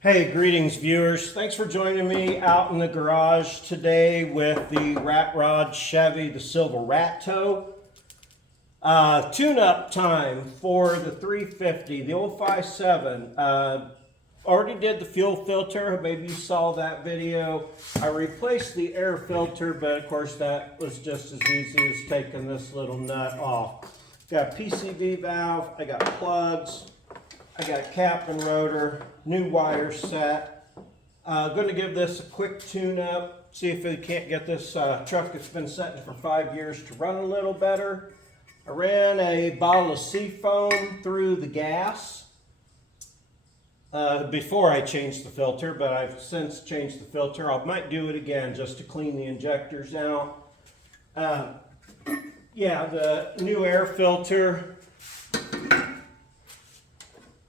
Hey, greetings viewers. Thanks for joining me out in the garage today with the Rat Rod Chevy, the Silverato. Tune-up time for the 350, the 057. Already did the fuel filter. Maybe you saw that video. I replaced the air filter, but of course that was just as easy as taking this little nut off. Got a PCV valve, I got plugs, I got cap and rotor, new wire set. Going to give this a quick tune-up, see if we can't get this truck that's been sitting for 5 years to run a little better. I ran a bottle of seafoam through the gas before I changed the filter, but I've since changed the filter. I might do it again just to clean the injectors out. Yeah, the new air filter,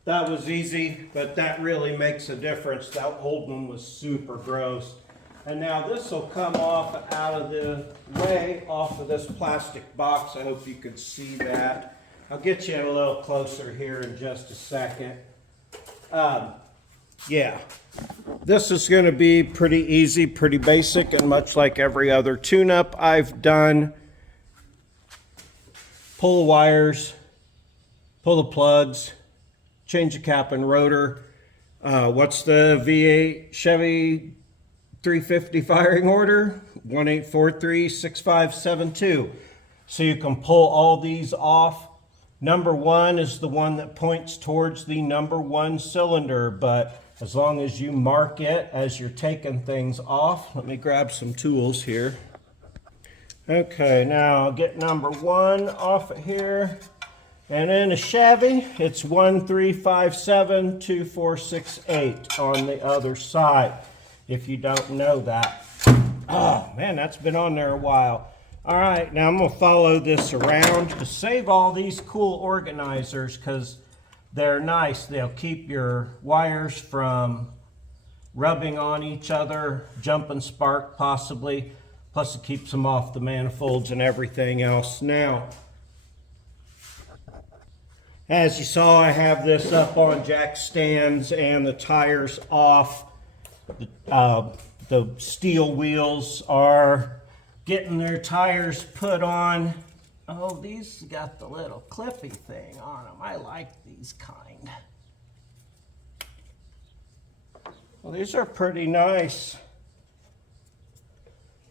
that was easy, but that really makes a difference. That old one was super gross. And now this will come off out of the way, off of this plastic box. I hope you could see that. I'll get you in a little closer here in just a second. Yeah, this is going to be pretty easy, pretty basic, and much like every other tune-up I've done. Pull the wires, pull the plugs, change the cap and rotor. What's the V8 Chevy 350 firing order? 18436572. So you can pull all these off. Number one is the one that points towards the number one cylinder, but as long as you mark it as you're taking things off. Let me grab some tools here. Okay, now I'll get number one off of here. And in a Chevy, it's 13572468 on the other side, if you don't know that. Oh man, that's been on there a while. All right, now I'm gonna follow this around to save all these cool organizers because they're nice. They'll keep your wires from rubbing on each other, jumping spark possibly, plus it keeps them off the manifolds and everything else. Now, as you saw, I have this up on jack stands and the tires off. The steel wheels are getting their tires put on. Oh, these got the little clippy thing on them. I like these kind. Well, these are pretty nice.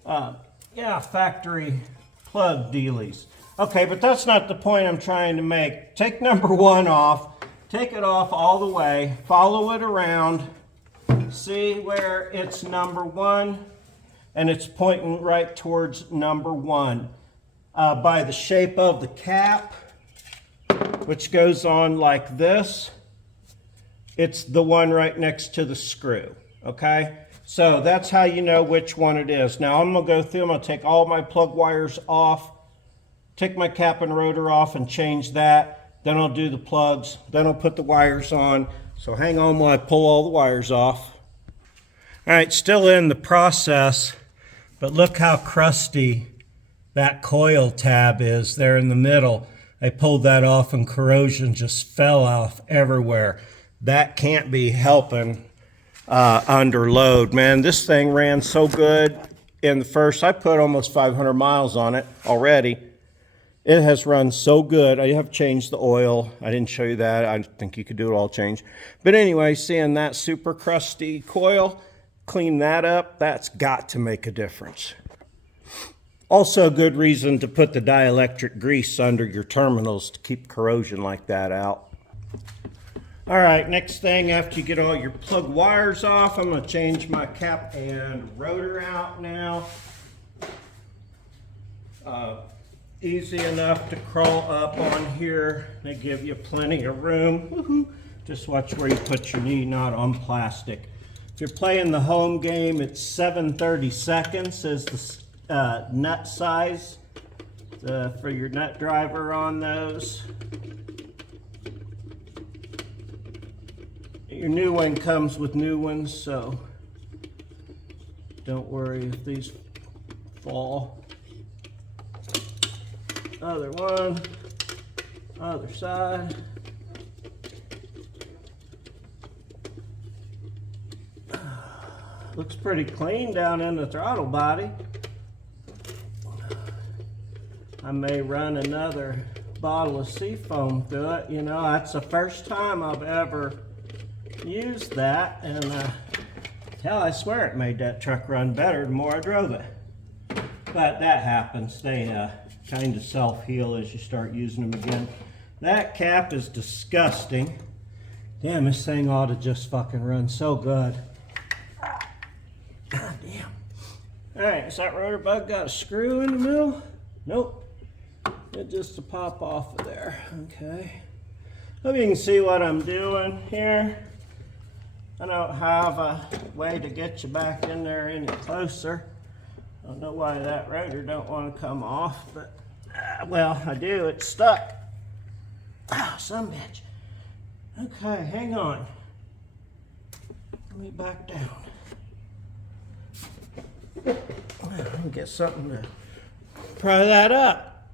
Yeah, factory plug dealies. Okay, but that's not the point I'm trying to make. Take number one off, take it off all the way, follow it around, see where it's number one, and it's pointing right towards number one. By the shape of the cap, which goes on like this, it's the one right next to the screw, okay? So that's how you know which one it is. Now I'm gonna go through, I'm gonna take all my plug wires off, take my cap and rotor off and change that. Then I'll do the plugs. Then I'll put the wires on. So hang on while I pull all the wires off. All right, still in the process, but look how crusty that coil tab is there in the middle. I pulled that off and corrosion just fell off everywhere. That can't be helping under load. Man, this thing ran so good in the first, I put almost 500 miles on it already. It has run so good. I have changed the oil. I didn't show you that. I think you could do it all change. But anyway, seeing that super crusty coil, clean that up, that's got to make a difference. Also a good reason to put the dielectric grease under your terminals to keep corrosion like that out. All right, next thing after you get all your plug wires off, I'm going to change my cap and rotor out now. Easy enough to crawl up on here. They give you plenty of room. Woohoo. Just watch where you put your knee, not on plastic. If you're playing the home game, it's 7/32 is the nut size for your nut driver on those. Your new one comes with new ones, so don't worry if these fall. Other one, other side. Looks pretty clean down in the throttle body. I may run another bottle of seafoam through it. You know, that's the first time I've ever used that, and hell, I swear it made that truck run better the more I drove it. But that happens. They kind of self-heal as you start using them again. That cap is disgusting. Damn, this thing ought to just fucking run so good. God damn. Alright, has that rotor bug got a screw in the middle? Nope. It's just a pop off of there. Okay. Hope you can see what I'm doing here. I don't have a way to get you back in there any closer. I don't know why that rotor don't want to come off, but well, I do. It's stuck. Ah, some bitch. Okay, hang on. Let me back down. I'll get something to pry that up.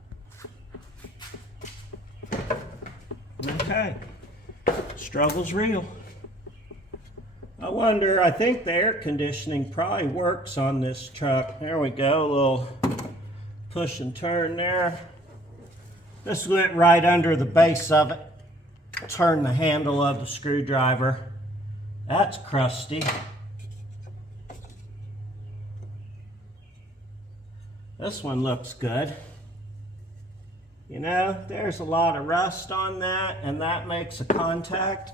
Okay. Struggle's real. I wonder, I think the air conditioning probably works on this truck. There we go, a little push and turn there. This went right under the base of it. Turn the handle of the screwdriver. That's crusty. This one looks good. You know, there's a lot of rust on that, and that makes a contact.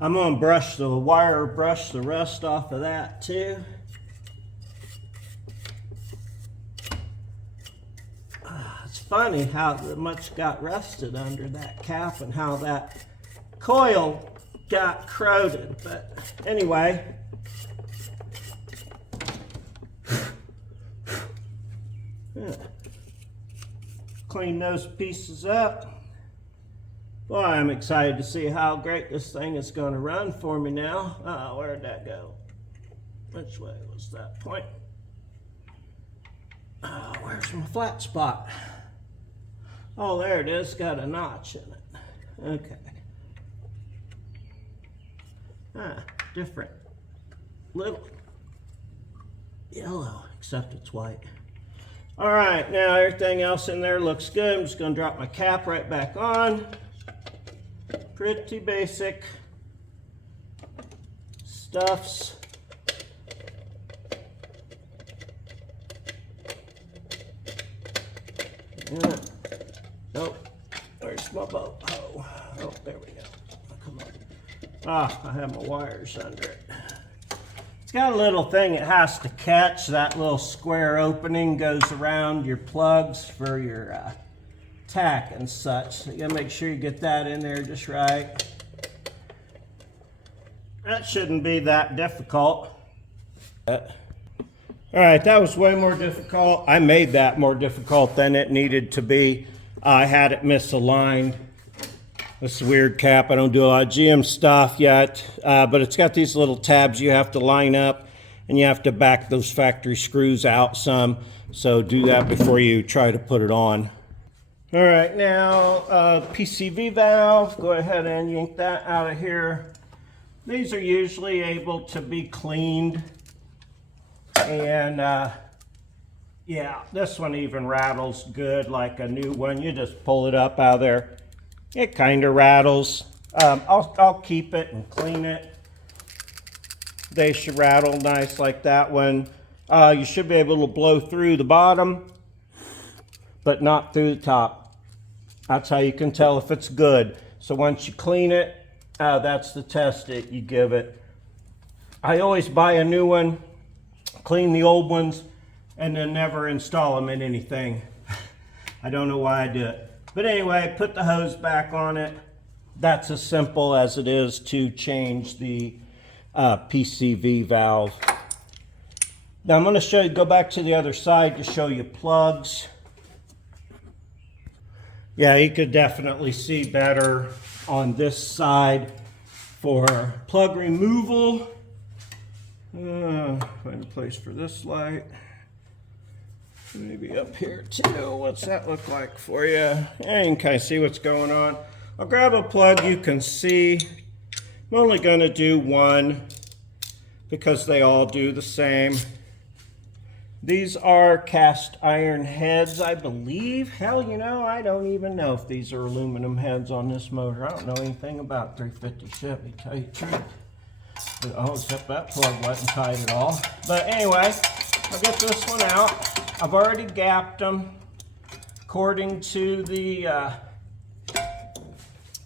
I'm going to brush the rust off of that too. It's funny how much got rusted under that cap and how that coil got corroded. But anyway, yeah. Clean those pieces up. Boy, I'm excited to see how great this thing is going to run for me now. Where'd that go? Which way was that point? Where's my flat spot? Oh, there it is. Got a notch in it. Okay. Different. Little yellow, except it's white. All right, now everything else in there looks good. I'm just going to drop my cap right back on. Pretty basic stuffs. Yeah. Oh, where's my boat? Oh, there we go. Come on. I have my wires under it. It's got a little thing it has to catch. That little square opening goes around your plugs for your tack and such. So you gotta make sure you get that in there just right. That shouldn't be that difficult. All right, that was way more difficult. I made that more difficult than it needed to be. I had it misaligned. This weird cap. I don't do a lot of GM stuff yet, but it's got these little tabs you have to line up, and you have to back those factory screws out some. So do that before you try to put it on. All right, now PCV valve. Go ahead and yank that out of here. These are usually able to be cleaned. And yeah, this one even rattles good like a new one. You just pull it up out of there. It kind of rattles. I'll keep it and clean it. They should rattle nice like that one. You should be able to blow through the bottom, but not through the top. That's how you can tell if it's good. So once you clean it, that's the test that you give it. I always buy a new one, clean the old ones, and then never install them in anything. I don't know why I do it. But anyway, put the hose back on it. That's as simple as it is to change the PCV valve. Now I'm going to show you, go back to the other side to show you plugs. Yeah, you could definitely see better on this side for plug removal. Find a place for this light. Maybe up here too. What's that look like for you? Yeah, you can kind of see what's going on. I'll grab a plug you can see. I'm only going to do one. because they all do the same. These are cast iron heads, I believe. Hell, you know, I don't even know if these are aluminum heads on this motor. I don't know anything about 350 Chevy, to tell you the truth. Oh, except that plug wasn't tight at all. But anyway, I'll get this one out. I've already gapped them according to the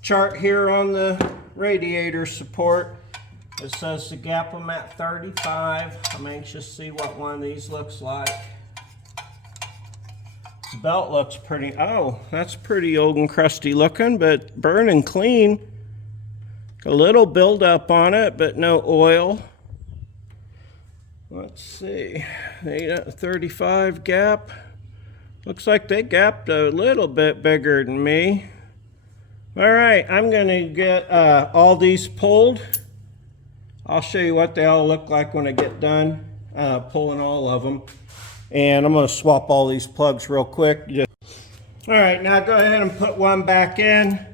chart here on the radiator support. It says to gap them at 35. I'm anxious to see what one of these looks like. The belt looks pretty, oh, that's pretty old and crusty looking, but burning clean. A little buildup on it, but no oil. Let's see, they got a 35 gap. Looks like they gapped a little bit bigger than me. All right, I'm gonna get all these pulled. I'll show you what they all look like when I get done pulling all of them. And I'm gonna swap all these plugs real quick. All right, now go ahead and put one back in.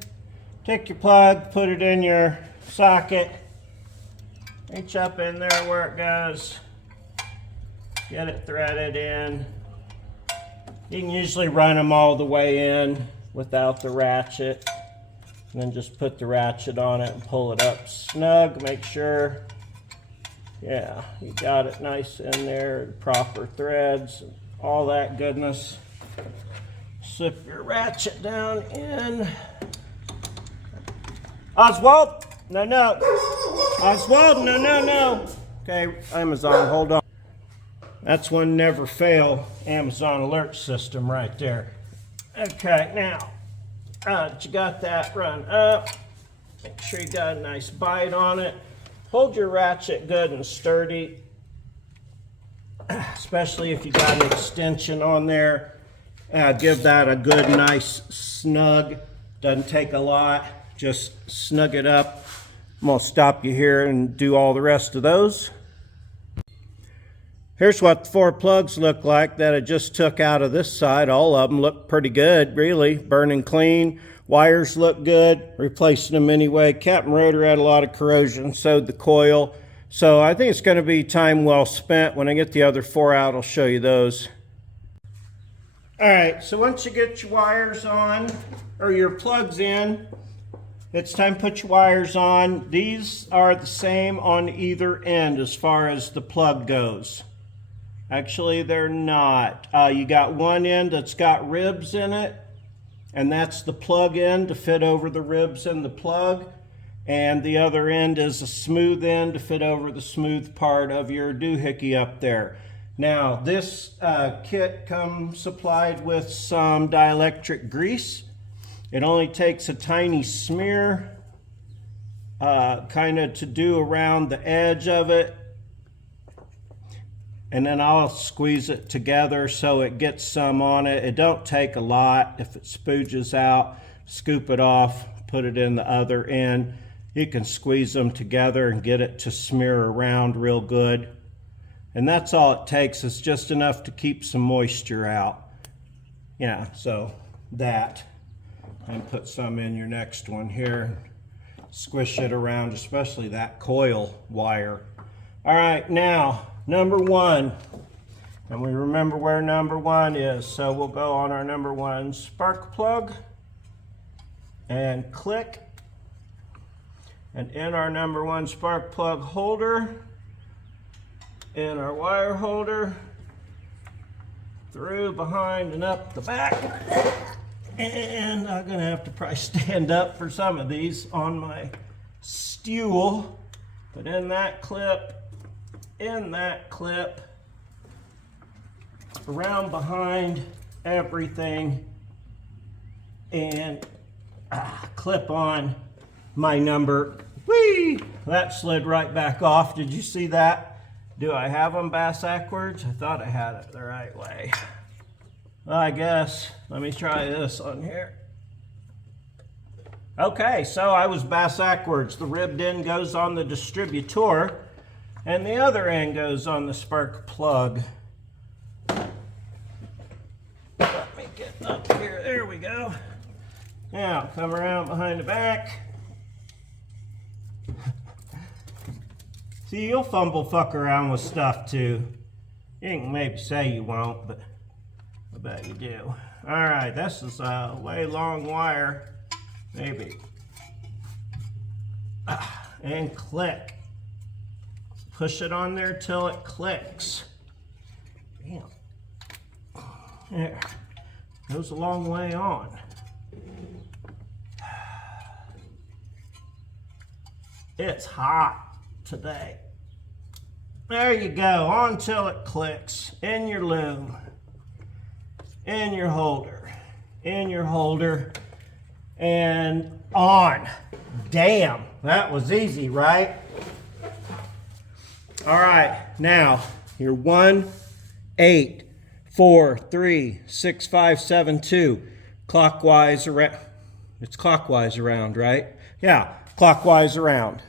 Take your plug, put it in your socket. Reach up in there where it goes. Get it threaded in. You can usually run them all the way in without the ratchet. And then just put the ratchet on it and pull it up snug. Make sure, yeah, you got it nice in there, proper threads, all that goodness. Slip your ratchet down in. Oswald, no, no. Oswald, no, no, no. Okay, Amazon, hold on. That's one never fail Amazon alert system right there. Okay, now. You got that run up. Make sure you got a nice bite on it. Hold your ratchet good and sturdy, especially if you got an extension on there. Give that a good, nice snug. Doesn't take a lot. Just snug it up. I'm gonna stop you here and do all the rest of those. Here's what the 4 plugs look like that I just took out of this side. All of them look pretty good, really. Burning clean. Wires look good. Replacing them anyway. Cap and rotor had a lot of corrosion, so did the coil. So I think it's going to be time well spent. When I get the other 4 out, I'll show you those. All right, so once you get your wires on, or your plugs in, it's time to put your wires on. These are the same on either end as far as the plug goes. Actually, they're not. You got one end that's got ribs in it, and that's the plug end to fit over the ribs in the plug. And the other end is a smooth end to fit over the smooth part of your doohickey up there. Now, this kit comes supplied with some dielectric grease. It only takes a tiny smear, kind of to do around the edge of it. And then I'll squeeze it together so it gets some on it. It don't take a lot. If it spooges out, scoop it off, put it in the other end. You can squeeze them together and get it to smear around real good. And that's all it takes, is just enough to keep some moisture out. Yeah, so that. And put some in your next one here. Squish it around, especially that coil wire. All right, now, number 1. And we remember where number 1 is. So we'll go on our number 1 spark plug and click. And in our number 1 spark plug holder, in our wire holder, through, behind, and up the back. And I'm gonna have to probably stand up for some of these on my stool. But in that clip, around behind everything, and clip on my number. Whee! That slid right back off. Did you see that? Do I have them backwards? I thought I had it the right way. Well, I guess. Let me try this on here. Okay, so I was backwards. The ribbed end goes on the distributor, and the other end goes on the spark plug. Let me get up here. There we go. Now, come around behind the back. See, you'll fumble fuck around with stuff too. You can maybe say you won't, but I bet you do. All right, this is a way long wire, maybe. And click. Push it on there till it clicks. Damn. There. Goes a long way on. It's hot today. There you go, on till it clicks. In your loom. In your holder. In your holder. And on. Damn, that was easy, right? All right, now your 1, 8, 4, 3, 6, 5, 7, 2. Clockwise around. It's clockwise around, right? Yeah, clockwise around.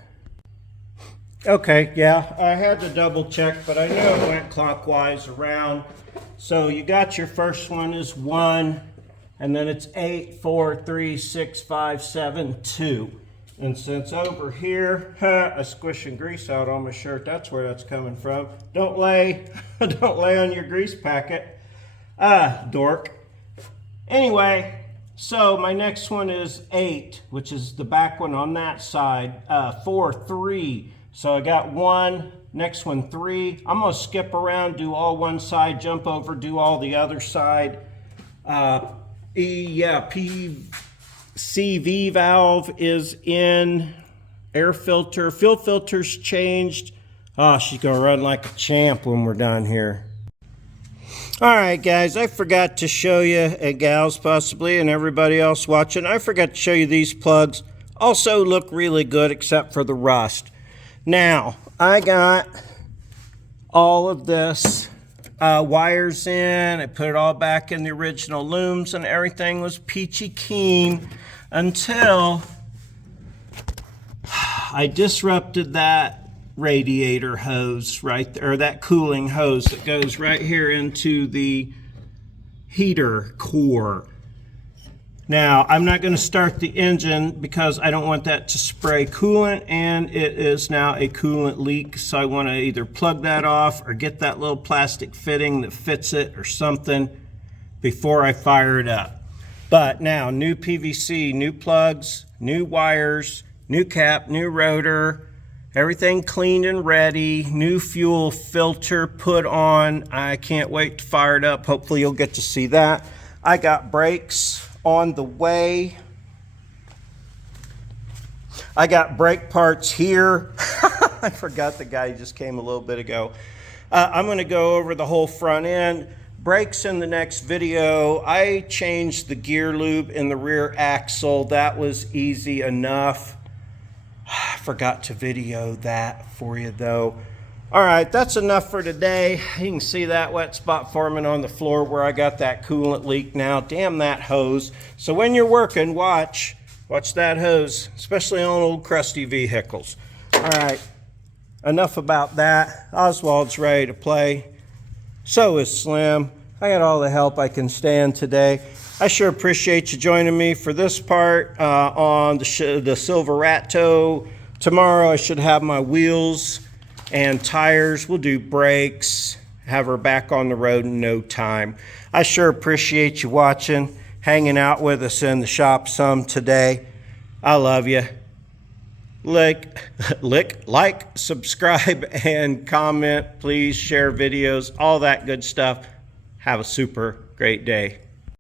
Okay, yeah, I had to double check, but I knew it went clockwise around. So you got your first one is 1, and then it's 8, 4, 3, 6, 5, 7, 2. And since over here, I squishing grease out on my shirt, that's where that's coming from. Don't lay on your grease packet. Dork. Anyway, so my next one is 8, which is the back one on that side. 4, 3. So I got 1, next one 3. I'm gonna skip around, do all one side, jump over, do all the other side. PCV valve is in, air filter, fuel filter's changed. Oh, she's gonna run like a champ when we're done here. All right, guys, I forgot to show you, and gals possibly, and everybody else watching, I forgot to show you these plugs. Also look really good except for the rust. Now, I got all of this wires in. I put it all back in the original looms and everything was peachy keen until I disrupted that radiator hose right there, or that cooling hose that goes right here into the heater core. Now, I'm not going to start the engine because I don't want that to spray coolant, and it is now a coolant leak, so I want to either plug that off or get that little plastic fitting that fits it or something before I fire it up. But now, new PVC, new plugs, new wires, new cap, new rotor, everything cleaned and ready, new fuel filter put on. I can't wait to fire it up. Hopefully you'll get to see that. I got brakes on the way. I got brake parts here. I forgot the guy just came a little bit ago. I'm going to go over the whole front end. Brakes in the next video. I changed the gear lube in the rear axle. That was easy enough. I forgot to video that for you though. All right, that's enough for today. You can see that wet spot forming on the floor where I got that coolant leak now. Damn that hose. So when you're working, watch that hose, especially on old crusty vehicles. All right, enough about that. Oswald's ready to play. So is Slim. I got all the help I can stand today. I sure appreciate you joining me for this part on the Silverato. Tomorrow I should have my wheels and tires. We'll do brakes, have her back on the road in no time. I sure appreciate you watching, hanging out with us in the shop some today. I love you. Like, subscribe, and comment. Please share videos, all that good stuff. Have a super great day.